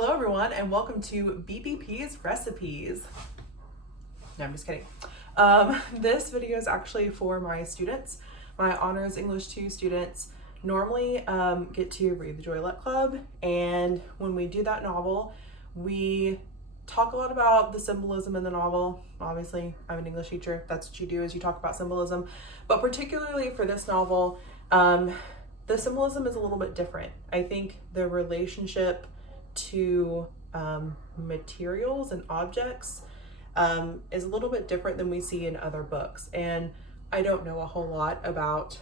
Hello everyone and welcome to BBP's Recipes. No, I'm just kidding. This video is actually for my students, my Honors English 2 students. Normally get to read the Joy Luck Club, and when we do that novel, we talk a lot about the symbolism in the novel. Obviously, I'm an English teacher. That's what you do, is you talk about symbolism. But particularly for this novel, the symbolism is a little bit different. I think the relationship to materials and objects is a little bit different than we see in other books. And I don't know a whole lot about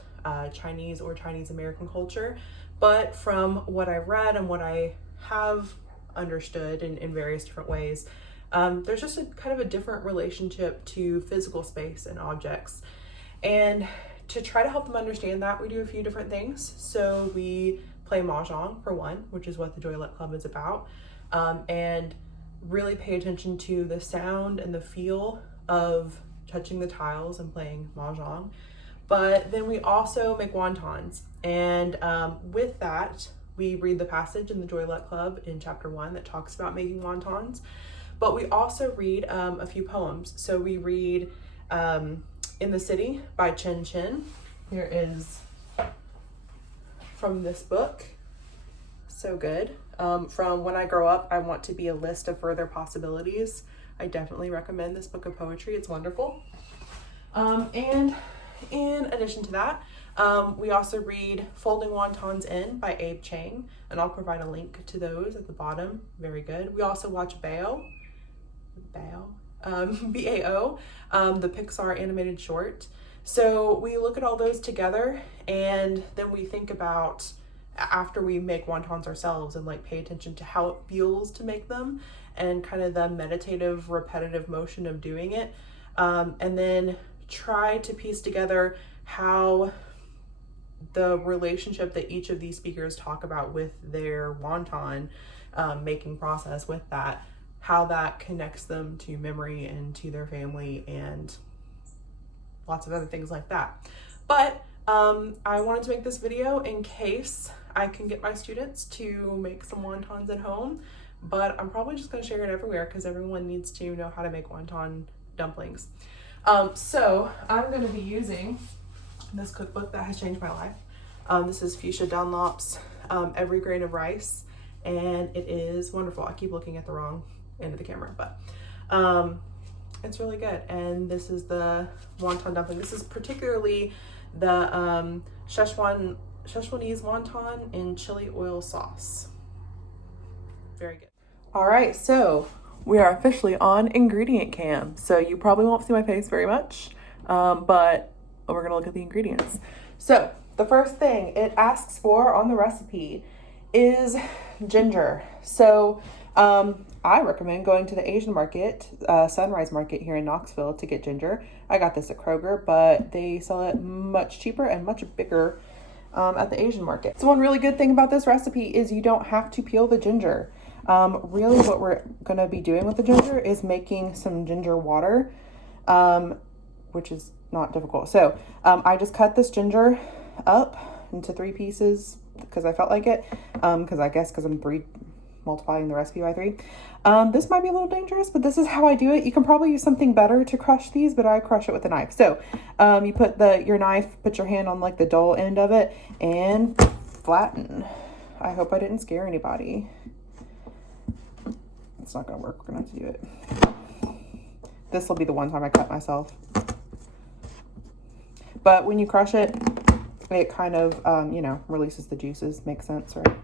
Chinese or Chinese American culture, but from what I've read and what I have understood in various different ways, there's just a kind of a different relationship to physical space and objects. And to try to help them understand that, we do a few different things. So we play mahjong for one, which is what the Joy Luck Club is about, and really pay attention to the sound and the feel of touching the tiles and playing mahjong. But then we also make wontons, and with that, we read the passage in the Joy Luck Club in chapter 1 that talks about making wontons. But we also read a few poems. So we read In the City by Chen Chen. Here is from this book. So good. From When I Grow Up, I Want to Be a List of Further Possibilities. I definitely recommend this book of poetry. It's wonderful. And in addition to that, we also read Folding Wontons In by Abe Chang, and I'll provide a link to those at the bottom. Very good. We also watch Bao, B-A-O, the Pixar animated short. So we look at all those together, and then we think about, after we make wontons ourselves, and like pay attention to how it feels to make them and kind of the meditative, repetitive motion of doing it. And then try to piece together how the relationship that each of these speakers talk about with their wonton making process, with that, how that connects them to memory and to their family and lots of other things like that. But I wanted to make this video in case I can get my students to make some wontons at home, but I'm probably just going to share it everywhere because everyone needs to know how to make wonton dumplings. So I'm going to be using this cookbook that has changed my life. This is Fuchsia Dunlop's Every Grain of Rice, and it is wonderful. I keep looking at the wrong end of the camera, but it's really good. And this is the wonton dumpling. This is particularly the Sichuanese wonton in chili oil sauce. Very good. All right, so we are officially on ingredient cam. So you probably won't see my face very much, but we're gonna look at the ingredients. So the first thing it asks for on the recipe is ginger. So I recommend going to the Asian market, Sunrise Market here in Knoxville, to get ginger. I got this at Kroger, but they sell it much cheaper and much bigger at the Asian market. So one really good thing about this recipe is you don't have to peel the ginger. Really what we're going to be doing with the ginger is making some ginger water, which is not difficult. So I just cut this ginger up into 3 pieces because I felt like it, because I'm multiplying the recipe by 3. This might be a little dangerous, but this is how I do it. You can probably use something better to crush these, but I crush it with a knife. So you put your hand on like the dull end of it and flatten. I hope I didn't scare anybody. It's not gonna work. We're gonna have to do it. This will be the one time I cut myself. But when you crush it, it kind of, releases the juices. Makes sense, right?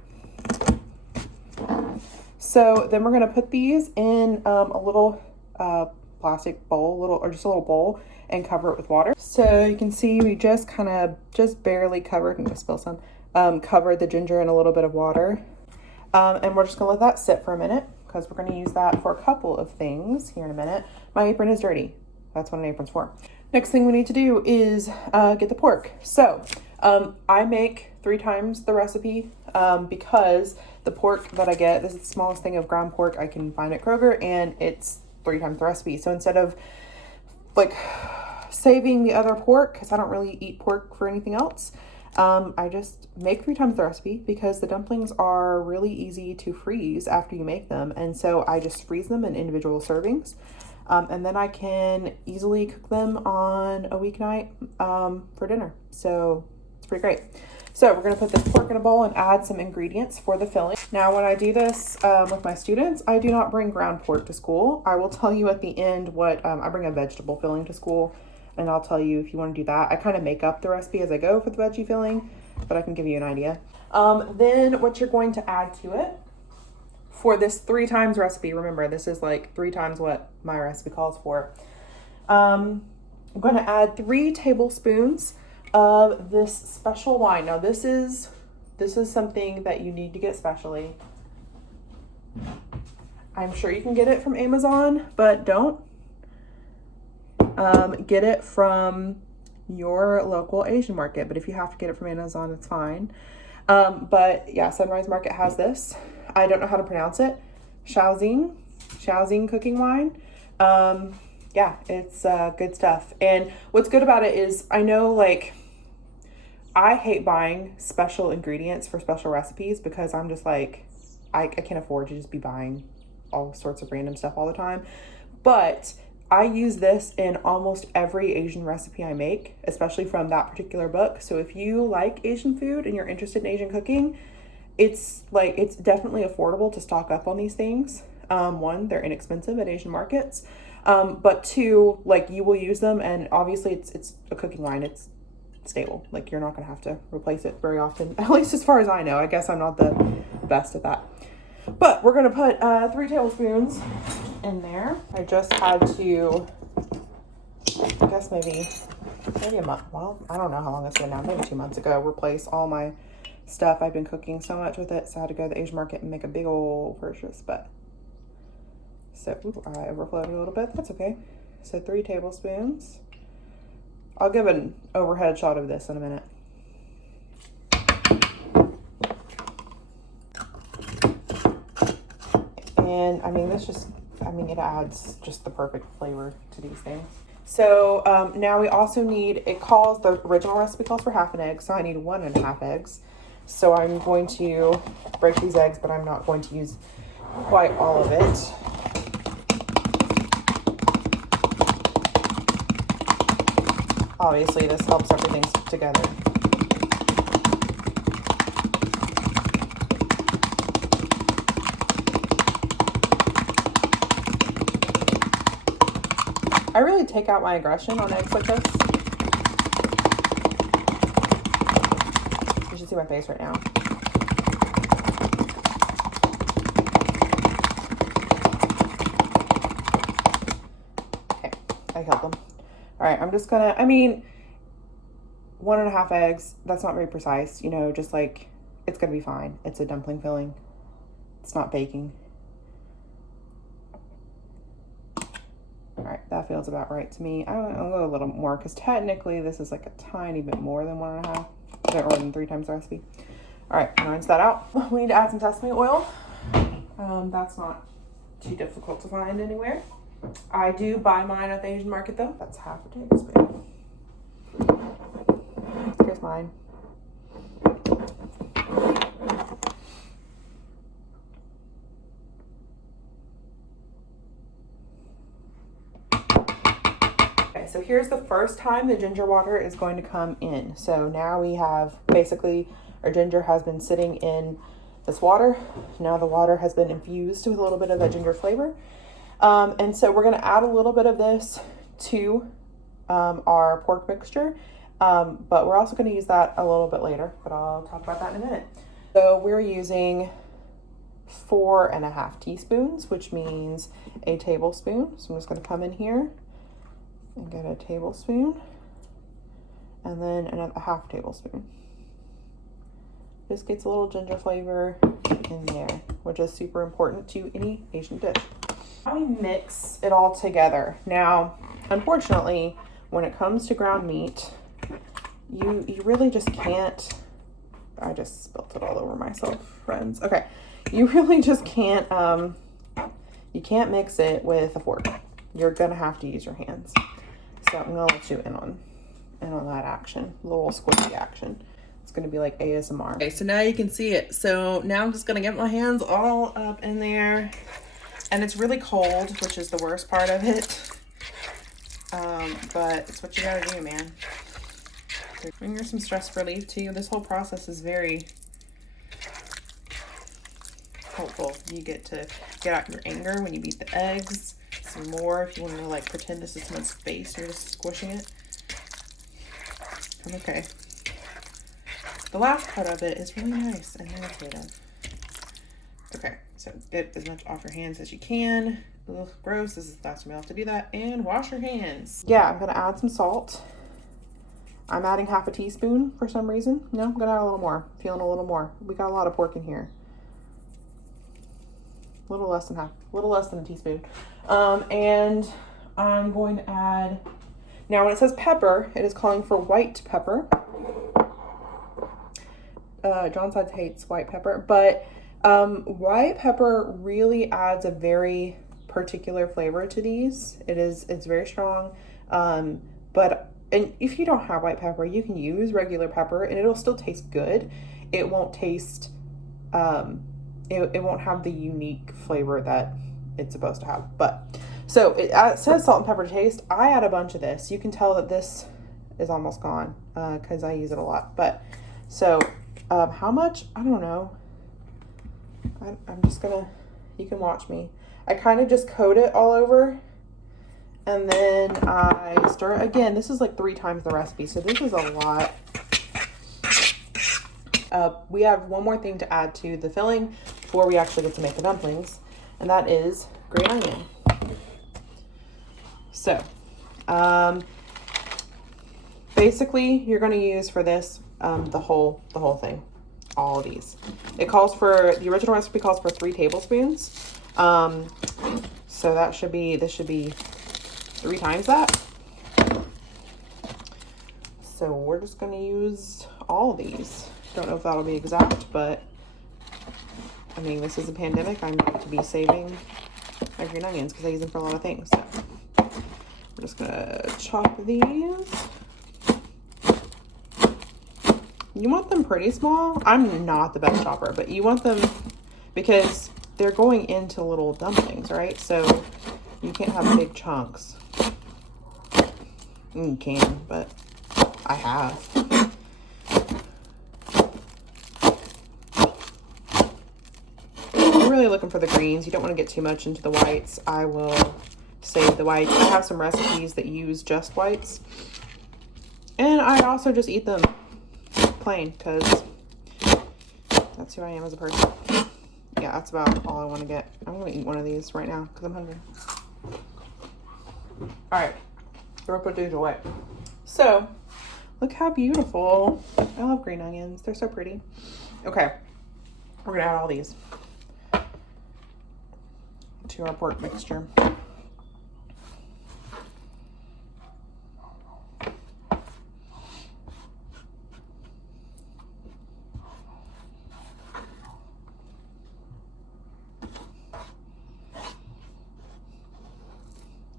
So then we're going to put these in a little plastic bowl, just a little bowl, and cover it with water. So you can see we just barely covered, I'm going to spill some, covered the ginger in a little bit of water. And we're just going to let that sit for a minute because we're going to use that for a couple of things here in a minute. My apron is dirty. That's what an apron's for. Next thing we need to do is get the pork. So I make 3 times the recipe because the pork that I get, this is the smallest thing of ground pork I can find at Kroger, and it's 3 times the recipe. So instead of like saving the other pork, because I don't really eat pork for anything else, I just make 3 times the recipe because the dumplings are really easy to freeze after you make them. And so I just freeze them in individual servings. And then I can easily cook them on a weeknight for dinner. So it's pretty great. So we're gonna put this pork in a bowl and add some ingredients for the filling. Now, when I do this with my students, I do not bring ground pork to school. I will tell you at the end what, I bring a vegetable filling to school, and I'll tell you if you wanna do that. I kind of make up the recipe as I go for the veggie filling, but I can give you an idea. Then what you're going to add to it for this 3 times recipe, remember this is like 3 times what my recipe calls for. I'm gonna add 3 tablespoons of this special wine. Now this is something that you need to get specially. I'm sure you can get it from Amazon, but don't. Get it from your local Asian market, but if you have to get it from Amazon, it's fine. But yeah, Sunrise Market has this. I don't know how to pronounce it. Shaoxing cooking wine. Yeah, it's good stuff. And what's good about it is I know, like, I hate buying special ingredients for special recipes because I'm just like, I can't afford to just be buying all sorts of random stuff all the time. But I use this in almost every Asian recipe I make, especially from that particular book. So if you like Asian food and you're interested in Asian cooking, it's definitely affordable to stock up on these things. 1, they're inexpensive at Asian markets. But 2, like, you will use them, and obviously it's a cooking wine. It's stable. Like, you're not gonna have to replace it very often, at least as far as I know. I guess I'm not the best at that. But we're gonna put 3 tablespoons in there. I just had to, I guess maybe a month. Well, I don't know how long it's been now. Maybe 2 months ago. Replace all my stuff. I've been cooking so much with it, so I had to go to the Asian market and make a big old purchase. But so I overflowed a little bit. That's okay. So 3 tablespoons. I'll give an overhead shot of this in a minute. And I mean, it adds just the perfect flavor to these things. So now we also need, the original recipe calls for half an egg, so I need 1.5 eggs. So I'm going to break these eggs, but I'm not going to use quite all of it. Obviously, this helps everything stick together. I really take out my aggression on eggs like this. You should see my face right now. Okay, I killed them. All right, I'm just gonna, 1.5 eggs, that's not very precise, you know, just like, it's gonna be fine. It's a dumpling filling. It's not baking. All right, that feels about right to me. I'll go a little more because technically this is like a tiny bit more than 1.5, or than 3 times the recipe. All right, rinse that out. We need to add some sesame oil. That's not too difficult to find anywhere. I do buy mine at the Asian market though. That's half a tablespoon. Here's mine. Okay, so here's the first time the ginger water is going to come in. So now we have, basically, our ginger has been sitting in this water. Now the water has been infused with a little bit of that ginger flavor. And so we're going to add a little bit of this to our pork mixture, but we're also going to use that a little bit later, but I'll talk about that in a minute. So we're using 4.5 teaspoons, which means a tablespoon. So I'm just going to come in here and get a tablespoon, and then another half tablespoon. This gets a little ginger flavor in there, which is super important to any Asian dish. Now we mix it all together. Now, unfortunately, when it comes to ground meat, you really just can't, I just spilt it all over myself, friends. Okay, you really just can't, you can't mix it with a fork. You're gonna have to use your hands. So I'm gonna let you in on that action, little squishy action. It's It's gonna be like ASMR. Okay, so now you can see it. So now I'm just gonna get my hands all up in there. And it's really cold, which is the worst part of it. But it's what you gotta do, man. Bring her some stress relief too. This whole process is very helpful. You get to get out your anger when you beat the eggs. Some more if you want to like pretend this is someone's face, you're just squishing it. Okay. The last part of it is really nice and meditative. Okay, so get as much off your hands as you can. Ugh, gross. This is the last time you'll have to do that. And wash your hands. Yeah, I'm gonna add some salt. I'm adding half a teaspoon for some reason. No, I'm gonna add a little more. Feeling a little more. We got a lot of pork in here. A little less than a teaspoon. And I'm going to add, now when it says pepper, it is calling for white pepper. John Sides hates white pepper, but white pepper really adds a very particular flavor to these. It's very strong. And if you don't have white pepper, you can use regular pepper and it'll still taste good. It won't taste, it won't have the unique flavor that it's supposed to have. But so it says salt and pepper to taste. I add a bunch of this. You can tell that this is almost gone because I use it a lot. But so how much? I don't know. I'm just gonna, you can watch me. I kind of just coat it all over and then I stir it again. This is like 3 times the recipe, so this is a lot. We have one more thing to add to the filling before we actually get to make the dumplings, and that is green onion. So, basically you're going to use for this, the whole thing, all of these. It calls for, the original recipe calls for 3 tablespoons. So that should be, this should be 3 times that. So we're just going to use all of these. Don't know if that'll be exact, but I mean, this is a pandemic. I'm going to be saving my green onions because I use them for a lot of things. So we're just gonna chop these. You want them pretty small. I'm not the best chopper, but you want them because they're going into little dumplings, right? So you can't have big chunks. You can, but I have. You're really looking for the greens. You don't want to get too much into the whites. I will save the whites. I have some recipes that use just whites. And I also just eat them plain because that's who I am as a person. Yeah, that's about all I want to get. I'm going to eat one of these right now because I'm hungry. All right, so we'll put these away. So, look how beautiful. I love green onions. They're so pretty. Okay, we're going to add all these to our pork mixture.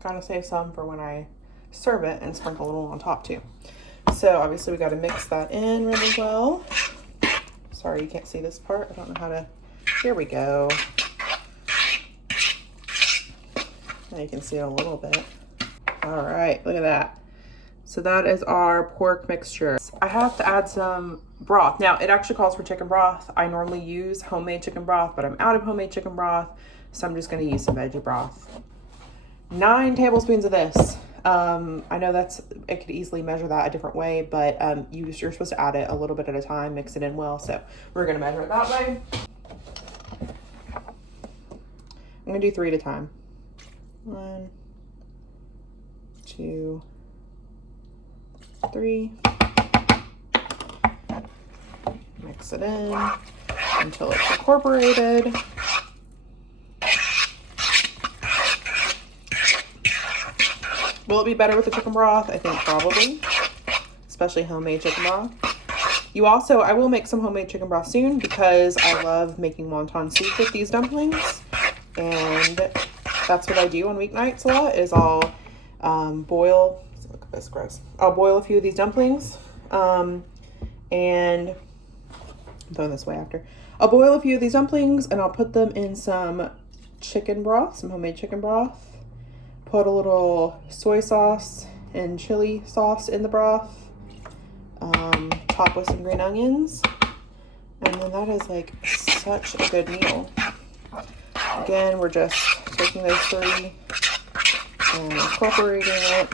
Gotta save some for when I serve it and sprinkle a little on top too. So obviously we got to mix that in really well. Sorry you can't see this part. I don't know how to. Here we go. Now you can see it a little bit. All right, look at that. So that is our pork mixture. I have to add some broth. Now it actually calls for chicken broth. I normally use homemade chicken broth, but I'm out of homemade chicken broth, so I'm just going to use some veggie broth. 9 tablespoons of this. I know it could easily measure that a different way, but you're supposed to add it a little bit at a time, mix it in well. So we're gonna measure it that way. I'm gonna do 3 at a time. 1, 2, 3. Mix it in until it's incorporated. Will it be better with the chicken broth? I think probably, especially homemade chicken broth. I will make some homemade chicken broth soon because I love making wonton soup with these dumplings. And that's what I do on weeknights a lot is I'll boil, look at this, gross. I'll boil a few of these dumplings and and I'm throwing this away after. I'll boil a few of these dumplings and I'll put them in some chicken broth, some homemade chicken broth. Put a little soy sauce and chili sauce in the broth. Top with some green onions. And then that is like such a good meal. Again, we're just taking those three and incorporating it.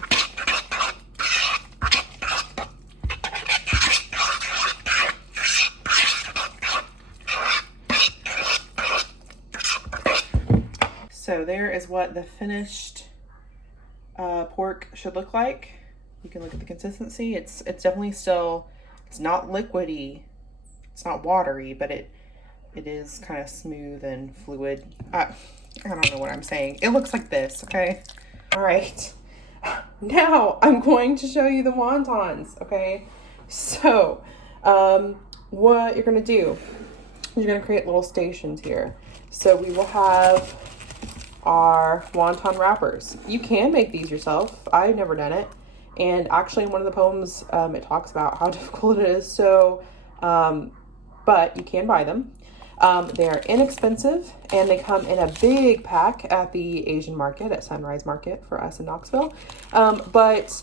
So there is what the finished pork should look like. You can look at the consistency. It's definitely still, it's not liquidy, it's not watery, but it is kind of smooth and fluid. I don't know what I'm saying. It looks like this, okay? All right. Now I'm going to show you the wontons, okay? So what you're gonna do, you're gonna create little stations here. So we will have our wonton wrappers. You can make these yourself. I've never done it. And actually in one of the poems, it talks about how difficult it is. So, but you can buy them. They are inexpensive and they come in a big pack at the Asian market, at Sunrise Market for us in Knoxville. But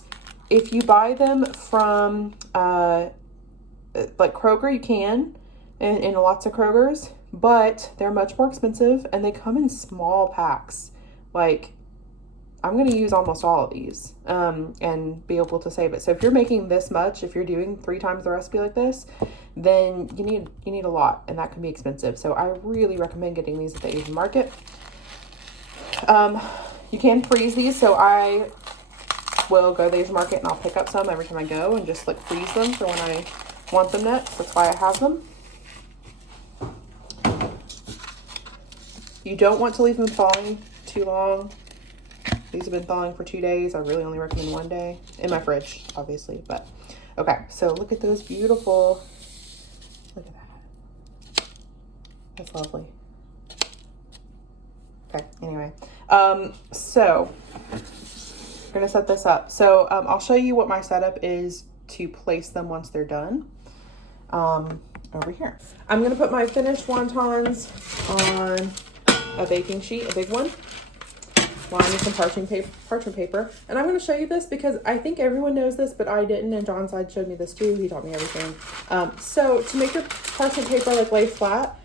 if you buy them from like Kroger, you can, in lots of Krogers, but they're much more expensive and they come in small packs. Like, I'm going to use almost all of these and be able to save it. So if you're making this much, if you're doing 3 times the recipe like this, then you need a lot, and that can be expensive. So I really recommend getting these at the Asian market. You can freeze these, so I will go to the Asian market and I'll pick up some every time I go and just like freeze them for when I want them next. That's why I have them. You don't want to leave them thawing too long. These have been thawing for 2 days. I really only recommend 1 day in my fridge, obviously, but okay. So look at those beautiful, look at that. That's lovely. Okay, anyway, so we're gonna set this up. So I'll show you what my setup is to place them once they're done over here. I'm gonna put my finished wontons on a baking sheet, a big one, lined with some parchment paper. And I'm going to show you this because I think everyone knows this, but I didn't, and John's side showed me this too. He taught me everything. So to make your parchment paper like lay flat,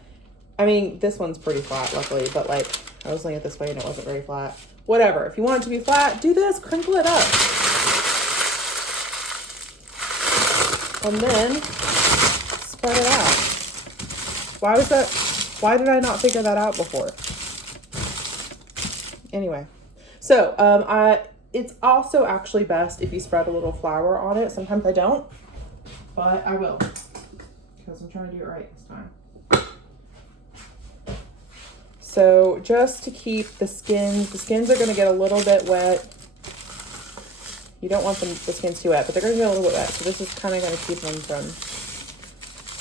I mean, this one's pretty flat, luckily, but like I was laying it this way and it wasn't very flat. Whatever. If you want it to be flat, do this, crinkle it up. And then spread it out. Why did I not figure that out before? Anyway, so it's also actually best if you spread a little flour on it. Sometimes I don't, but I will because I'm trying to do it right this time. So just to keep the skins are going to get a little bit wet. You don't want the skins too wet, but they're going to get a little bit wet. So this is kind of going to keep them from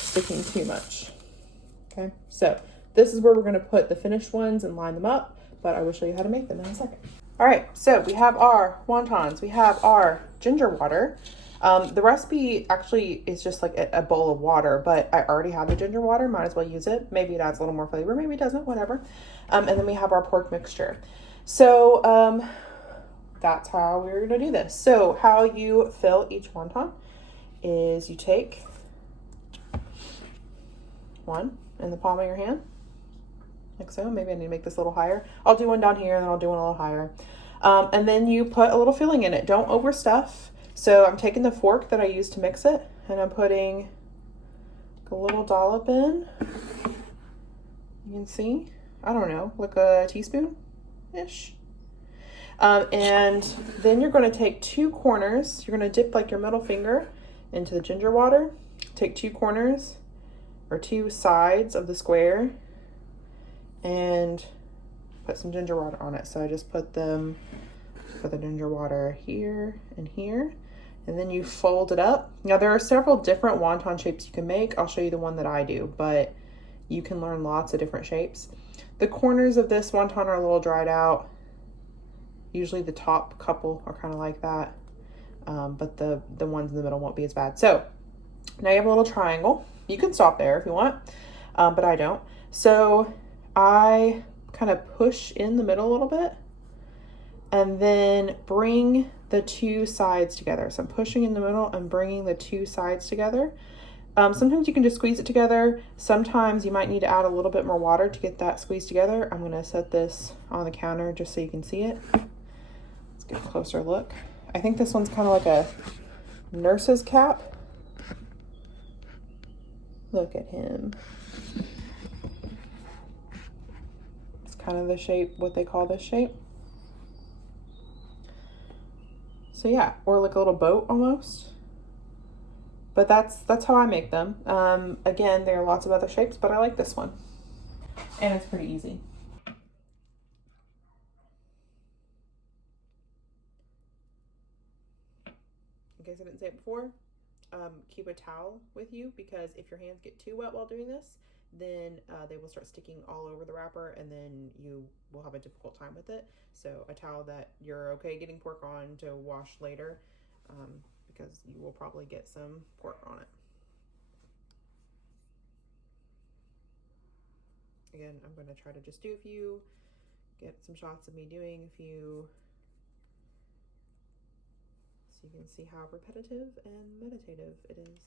sticking too much. Okay, so this is where we're going to put the finished ones and line them up. But I will show you how to make them in a second. All right, so we have our wontons. We have our ginger water. The recipe actually is just like a bowl of water, but I already have the ginger water. Might as well use it. Maybe it adds a little more flavor. Maybe it doesn't, whatever. And then we have our pork mixture. So that's how we're going to do this. So how you fill each wonton is you take one in the palm of your hand. Like so. Maybe I need to make this a little higher. I'll do one down here and then I'll do one a little higher. And then you put a little filling in it. Don't overstuff. So I'm taking the fork that I used to mix it and I'm putting a little dollop in. You can see, I don't know, like a teaspoon-ish. And then you're going to take 2 corners. You're going to dip like your middle finger into the ginger water. Take 2 corners or 2 sides of the square and put some ginger water on it. So I just put the ginger water here and here, and then you fold it up. Now there are several different wonton shapes you can make. I'll show you the one that I do, but you can learn lots of different shapes. The corners of this wonton are a little dried out. Usually the top couple are kind of like that, but the ones in the middle won't be as bad. So Now you have a little triangle. You can stop there if you want, but I don't. So I kind of push in the middle a little bit and then bring the two sides together. So I'm pushing in the middle and bringing the two sides together. Sometimes you can just squeeze it together. Sometimes you might need to add a little bit more water to get that squeezed together. I'm gonna set this on the counter just so you can see it. Let's get a closer look. I think this one's kind of like a nurse's cap. Look at him. It's kind of the shape, what they call this shape. So yeah, or like a little boat almost. But that's how I make them. Again, there are lots of other shapes, but I like this one. And it's pretty easy. In case I didn't say it before, keep a towel with you, because if your hands get too wet while doing this, then they will start sticking all over the wrapper and then you will have a difficult time with it. So a towel that you're okay getting pork on to wash later, because you will probably get some pork on it. Again, I'm going to try to just do a few, get some shots of me doing a few, so you can see how repetitive and meditative it is.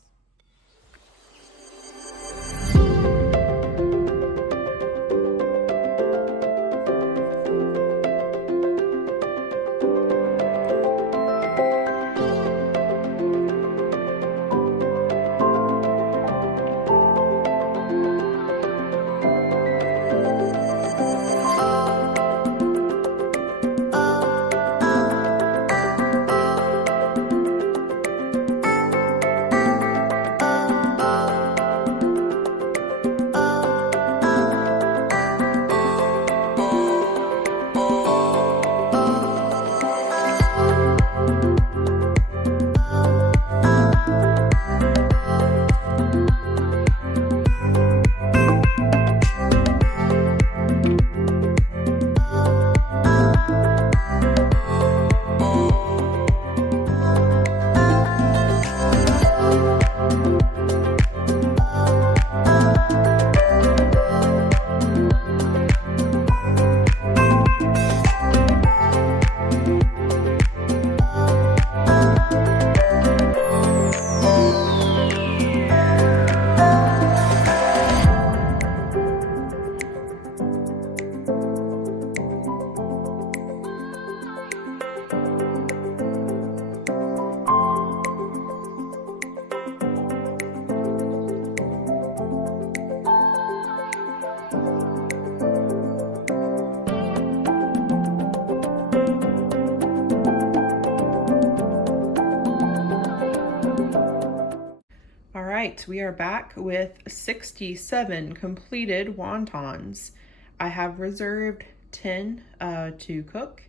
We are back with 67 completed wontons. I have reserved 10 to cook,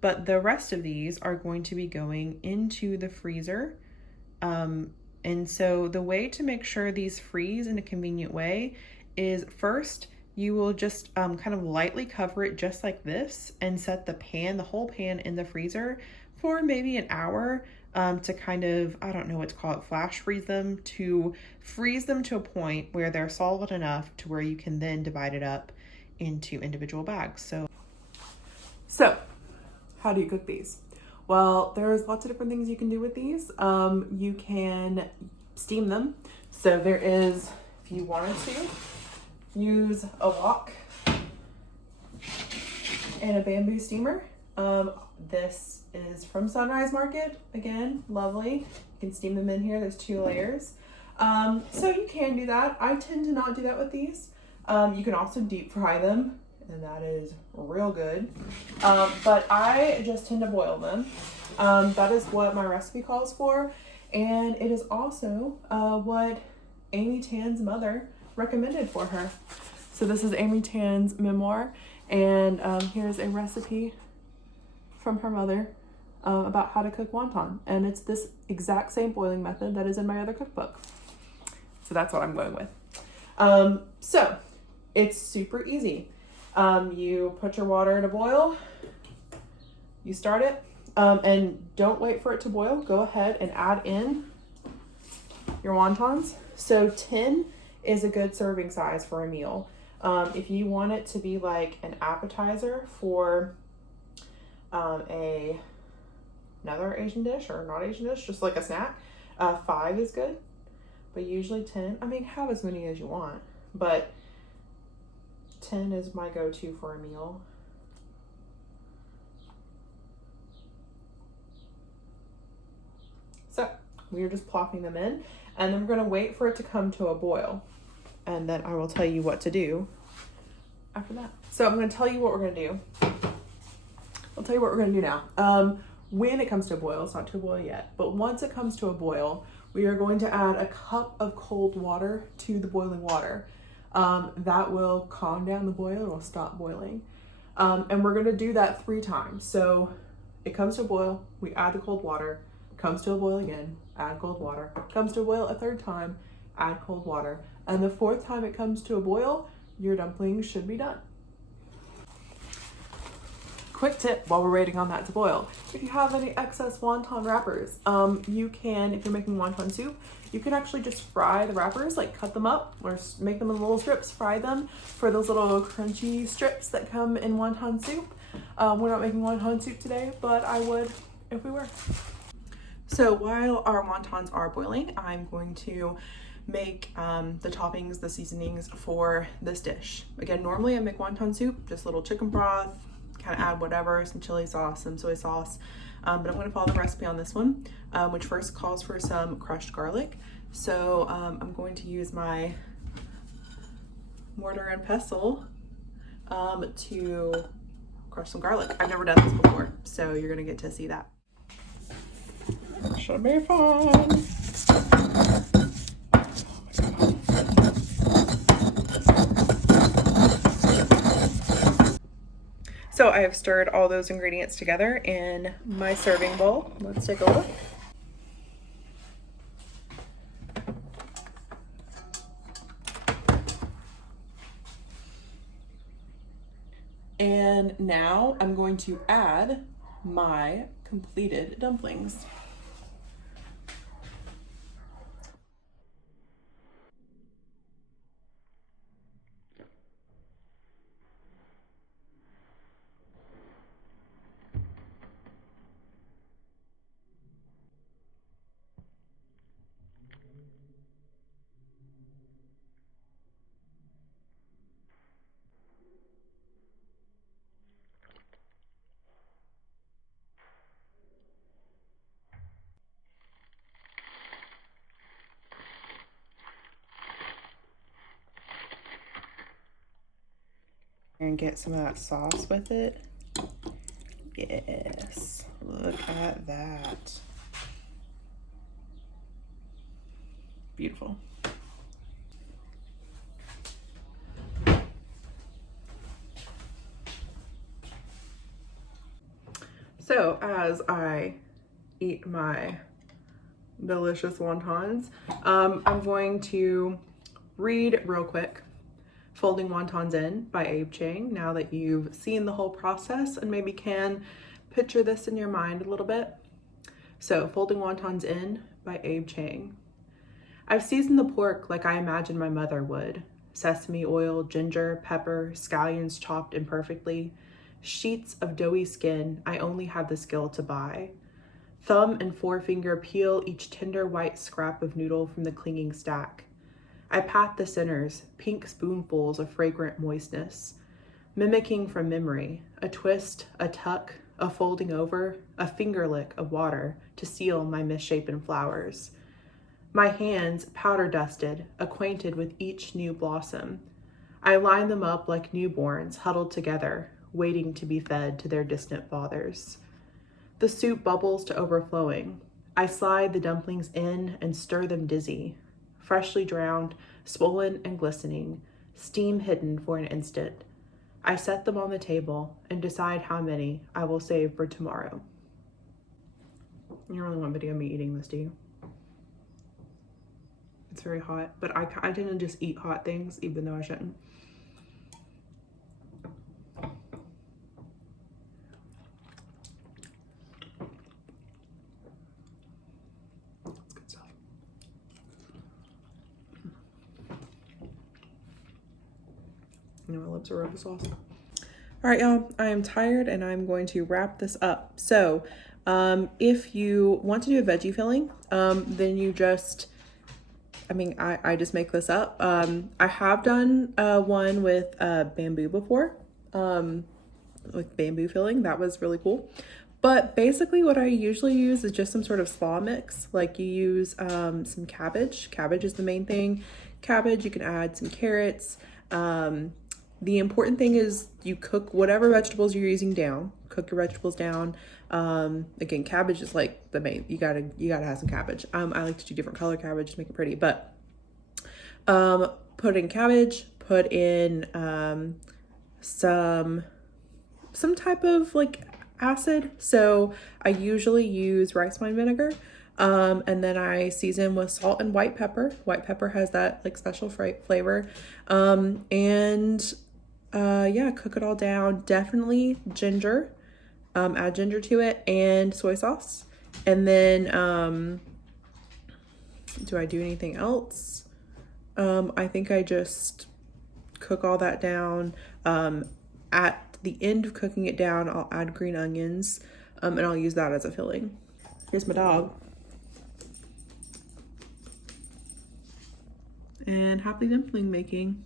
but the rest of these are going to be going into the freezer. And so the way to make sure these freeze in a convenient way is, first you will just kind of lightly cover it just like this and set the whole pan in the freezer for maybe an hour. To kind of, I don't know what to call it, flash freeze them, to freeze them to a point where they're solid enough to where you can then divide it up into individual bags. So how do you cook these? Well, there's lots of different things you can do with these. You can steam them. So there is, if you wanted to, use a wok and a bamboo steamer. This is from Sunrise Market. Again, lovely. You can steam them in here. There's 2 layers. So you can do that. I tend to not do that with these. You can also deep fry them, and that is real good. But I just tend to boil them. That is what my recipe calls for. And it is also what Amy Tan's mother recommended for her. So this is Amy Tan's memoir. And here's a recipe from her mother about how to cook wonton, and it's this exact same boiling method that is in my other cookbook. So that's what I'm going with. So it's super easy. You put your water to boil, you start it, and don't wait for it to boil. Go ahead and add in your wontons. So 10 is a good serving size for a meal. If you want it to be like an appetizer for another Asian dish or not Asian dish, just like a snack, 5 is good, but usually 10. I mean, have as many as you want, but 10 is my go-to for a meal. So we are just plopping them in, and then we're going to wait for it to come to a boil, and then I will tell you what to do after that. So I'm going to tell you what we're going to do. I'll tell you what we're going to do now. When it comes to a boil, it's not to a boil yet, but once it comes to a boil, we are going to add a cup of cold water to the boiling water. That will calm down the boil, it will stop boiling. And we're going to do that 3 times. So it comes to a boil, we add the cold water, comes to a boil again, add cold water, comes to a boil a 3rd time, add cold water. And the 4th time it comes to a boil, your dumplings should be done. Quick tip while we're waiting on that to boil. If you have any excess wonton wrappers, you can, if you're making wonton soup, you can actually just fry the wrappers, like cut them up or make them in little strips, fry them for those little crunchy strips that come in wonton soup. We're not making wonton soup today, but I would if we were. So while our wontons are boiling, I'm going to make the toppings, the seasonings for this dish. Again, normally I make wonton soup, just a little chicken broth, kind of add whatever, some chili sauce, some soy sauce, but I'm going to follow the recipe on this one, which first calls for some crushed garlic. So I'm going to use my mortar and pestle to crush some garlic. I've never done this before, so you're going to get to see that. Should be fun. So I have stirred all those ingredients together in my serving bowl. Let's take a look. And now I'm going to add my completed dumplings. And get some of that sauce with it. Yes, look at that. Beautiful. So as I eat my delicious wontons, I'm going to read real quick Folding Wontons In by Abe Chang, now that you've seen the whole process and maybe can picture this in your mind a little bit. So, Folding Wontons In by Abe Chang. I've seasoned the pork like I imagined my mother would. Sesame oil, ginger, pepper, scallions chopped imperfectly, sheets of doughy skin I only have the skill to buy. Thumb and forefinger peel each tender white scrap of noodle from the clinging stack. I pat the centers, pink spoonfuls of fragrant moistness, mimicking from memory, a twist, a tuck, a folding over, a finger lick of water to seal my misshapen flowers. My hands powder dusted, acquainted with each new blossom. I line them up like newborns huddled together, waiting to be fed to their distant fathers. The soup bubbles to overflowing. I slide the dumplings in and stir them dizzy. Freshly drowned, swollen and glistening, steam hidden for an instant. I set them on the table and decide how many I will save for tomorrow. You don't really want video of me eating this, do you? It's very hot, but I tend to just eat hot things even though I shouldn't. It's good stuff. You know, my lips are red with sauce. All right, y'all, I am tired and I'm going to wrap this up. So if you want to do a veggie filling, then you just, I just make this up. I have done one with bamboo before, with bamboo filling. That was really cool. But basically what I usually use is just some sort of slaw mix. Like you use some cabbage. Cabbage is the main thing. Cabbage, you can add some carrots. The important thing is you cook whatever vegetables you're using down. Cook your vegetables down. Again, cabbage is like the main. You gotta have some cabbage. I like to do different color cabbage to make it pretty. But put in cabbage. Put in some type of like acid. So I usually use rice wine vinegar. And then I season with salt and white pepper. White pepper has that like special flavor. Yeah, cook it all down. Definitely ginger. Add ginger to it and soy sauce. And then, do I do anything else? I think I just cook all that down. At the end of cooking it down, I'll add green onions, and I'll use that as a filling. Here's my dog. And happy dumpling making.